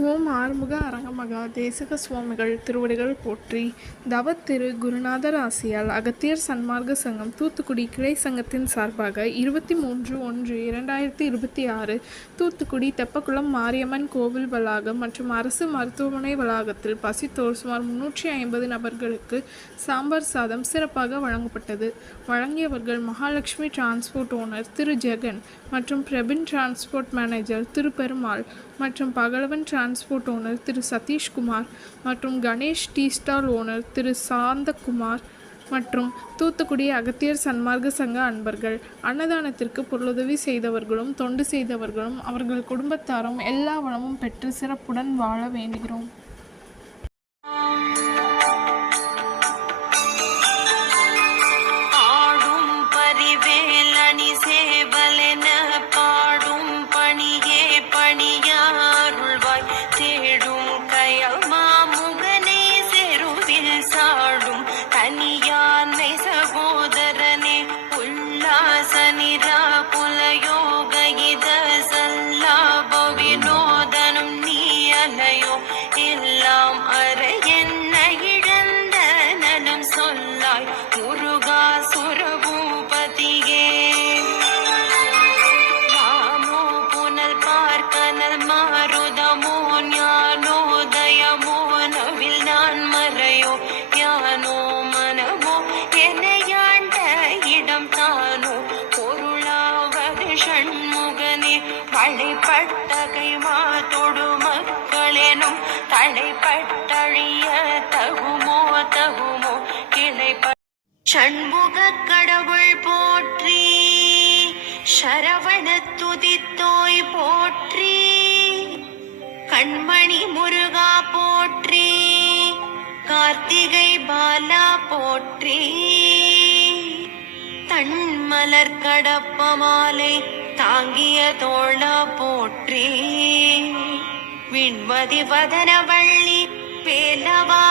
ஓம் ஆறுமுக அரங்கமகா தேசிக சுவாமிகள் திருவடிகள் போற்றி. தவத்திரு குருநாதர் ஆசியால் அகத்தியர் சன்மார்க்க சங்கம் தூத்துக்குடி கிளை சங்கத்தின் சார்பாக 23/1/2026 தூத்துக்குடி தெப்பக்குளம் மாரியம்மன் கோவில் வளாகம் மற்றும் அரசு மருத்துவமனை வளாகத்தில் பசித்தோர் சுமார் 350 நபர்களுக்கு சாம்பார் சாதம் சிறப்பாக வழங்கப்பட்டது. வழங்கியவர்கள் மகாலட்சுமி டிரான்ஸ்போர்ட் ஓனர் திரு ஜெகன் மற்றும் பிரபின் டிரான்ஸ்போர்ட் மேனேஜர் திரு பெருமாள் மற்றும் பகலவன் டிரான்ஸ்போர்ட் ஓனர் திரு சதீஷ்குமார் மற்றும் கணேஷ் டீ ஸ்டால் ஓனர் திரு சாந்தகுமார் மற்றும் தூத்துக்குடி அகத்தியர் சன்மார்க்க சங்க அன்பர்கள். அன்னதானத்திற்கு பொருளுதவி செய்தவர்களும் தொண்டு செய்தவர்களும் அவர்கள் குடும்பத்தாரும் எல்லா வளமும் பெற்று சிறப்புடன் வாழ வேண்டுகிறோம். ஷண்முகனே வழிபட்ட கைமாத்தொடு மக்களெனும் தடைப்பட்டழிய தகுமோ கிளைப்ப ஷண்முக கடவுள் போற்றி. சரவண துதித்தோய் போற்றி. கண்மணி முருகா போற்றி. கார்த்திகை பாலா போற்றி. தன்மலர் கடப்பமாலை தாங்கிய தோழ போற்றி. விண்மதி வதனவள்ளி வேலவா